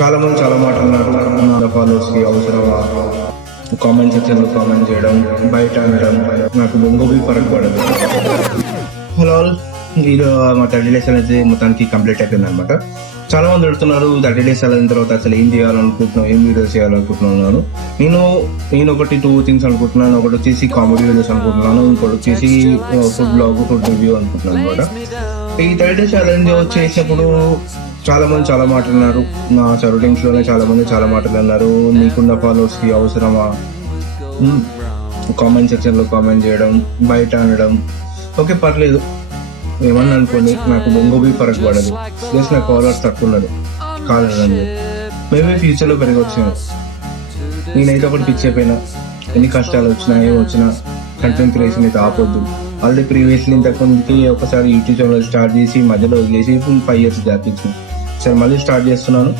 చాలా మంది చాలా మాట్లాడినారు. నా ఫాలోవర్స్ కి అవసరమా, కామెంట్ సెక్షన్ లో కామెంట్ చేయడం, బయట అనడం నాకు బొంగోబీ ఫరక్ పడదు. హలో ఆల్, ఇది మా 30 days అనేది మొత్తానికి కంప్లీట్ అయిపోయింది అనమాట. చాలా మంది అడుగుతున్నారు 30 days అయిన తర్వాత అసలు ఏం చేయాలనుకుంటున్నాను, ఏం వీడియోస్ చేయాలనుకుంటున్నాను. నేను ఒకటి 2 థింగ్స్ అనుకుంటున్నాను. ఒకటి వచ్చేసి కామెడీ వీడియోస్ అనుకుంటున్నాను, ఇంకోటి వచ్చేసి ఫుడ్ బ్లాగ్, ఫుడ్ రివ్యూ అనుకుంటున్నాను అనమాట. ఈ 30 days ఛాలెంజ్ చేసినప్పుడు చాలా మంది చాలా మాట్లాడినారు. నా సరౌండింగ్స్ లోనే చాలా మంది చాలా మాట్లాడినారు. నీకున్న ఫాలోవర్స్ కి అవసరమా, కామెంట్ సెక్షన్ లో కామెంట్ చేయడం, బయట అనడం. ఓకే, పర్లేదు, ఏమన్నా అనుకోండి, నాకు బొంగోబీ ఫరక్ పడదు. జస్ట్ నా ఫాలోవర్స్ తక్కువ ఉన్నారు కాదని మేబీ ఫ్యూచర్ లో పెరగవచ్చు. నేనైతే ఒకటి ఫిక్స్ అయిపోయినా, ఎన్ని కష్టాలు వచ్చినా ఏం వచ్చినా కంటెంట్ క్రియేషన్ అయితే ఆపొద్దు. ఆల్రెడీ ప్రీవియస్లీ ఇంతకుముందుకి ఒకసారి యూట్యూబ్ ఛానల్ స్టార్ట్ చేసి మధ్యలో వదిలేసి 5 years గ్యాప్ ఇచ్చింది. సరే, మళ్ళీ స్టార్ట్ చేస్తున్నాను.